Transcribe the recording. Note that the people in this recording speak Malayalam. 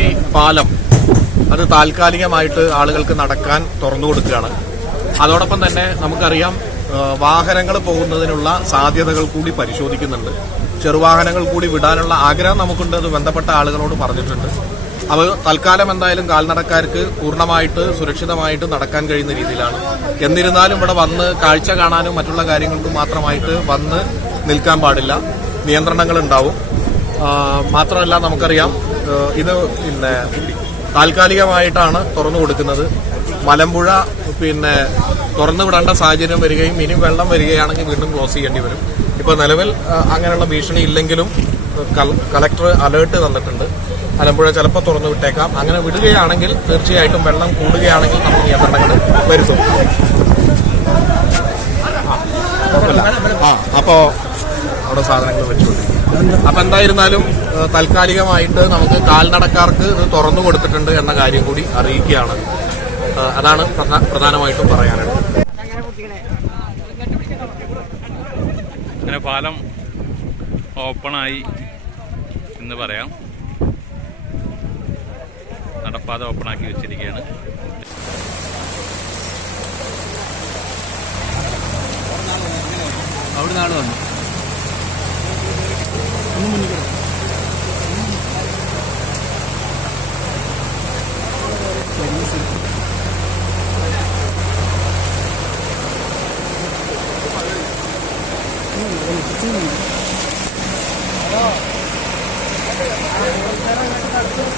ഈ പാലം അത് താൽക്കാലികമായിട്ട് ആളുകൾക്ക് നടക്കാൻ തുറന്നു കൊടുക്കുകയാണ്. അതോടൊപ്പം തന്നെ നമുക്കറിയാം വാഹനങ്ങൾ പോകുന്നതിനുള്ള സാധ്യതകൾ കൂടി പരിശോധിക്കുന്നുണ്ട്. ചെറുവാഹനങ്ങൾ കൂടി വിടാനുള്ള ആഗ്രഹം നമുക്കുണ്ട് അത് ബന്ധപ്പെട്ട ആളുകളോട് പറഞ്ഞിട്ടുണ്ട്. അവ തൽക്കാലം എന്തായാലും കാൽനടക്കാർക്ക് പൂർണമായിട്ട് സുരക്ഷിതമായിട്ട് നടക്കാൻ കഴിയുന്ന രീതിയിലാണ്. എന്നിരുന്നാലും ഇവിടെ വന്ന് കാഴ്ച കാണാനും മറ്റുള്ള കാര്യങ്ങൾക്കും മാത്രമായിട്ട് വന്ന് നിൽക്കാൻ പാടില്ല. നിയന്ത്രണങ്ങൾ ഉണ്ടാവും മാത്രമല്ല നമുക്കറിയാം ഇത് പിന്നെ താൽക്കാലികമായിട്ടാണ് തുറന്നു കൊടുക്കുന്നത്. മലമ്പുഴ പിന്നെ തുറന്നു വിടേണ്ട സാഹചര്യം വരികയും ഇനി വെള്ളം വരികയാണെങ്കിൽ വീണ്ടും ക്ലോസ് ചെയ്യേണ്ടി വരും. ഇപ്പോൾ നിലവിൽ അങ്ങനെയുള്ള ഭീഷണി ഇല്ലെങ്കിലും കലക്ടർ അലേർട്ട് തന്നിട്ടുണ്ട്. അലമ്പുഴ ചിലപ്പോൾ തുറന്നു വിട്ടേക്കാം. അങ്ങനെ വിടുകയാണെങ്കിൽ തീർച്ചയായിട്ടും വെള്ളം കൂടുകയാണെങ്കിൽ നമുക്ക് നിയന്ത്രണങ്ങൾ വരുത്തും. ആ അപ്പോ അവിടെ സാധനങ്ങൾ വെച്ചുകൊണ്ടിരിക്കും അപ്പൊ എന്തായിരുന്നാലും താൽക്കാലികമായിട്ട് നമുക്ക് കാൽനടക്കാർക്ക് ഇത് തുറന്നു കൊടുത്തിട്ടുണ്ട് എന്ന കാര്യം കൂടി അറിയിക്കുകയാണ്. അതാണ് പ്രധാ- പ്രധാനമായിട്ടും പറയാനുള്ളത്. അങ്ങനെ പാലം ഓപ്പണായി എന്ന് പറയാം. നടപ്പാത ഓപ്പണാക്കി വെച്ചിരിക്കുകയാണ്. Oh. വന്നു.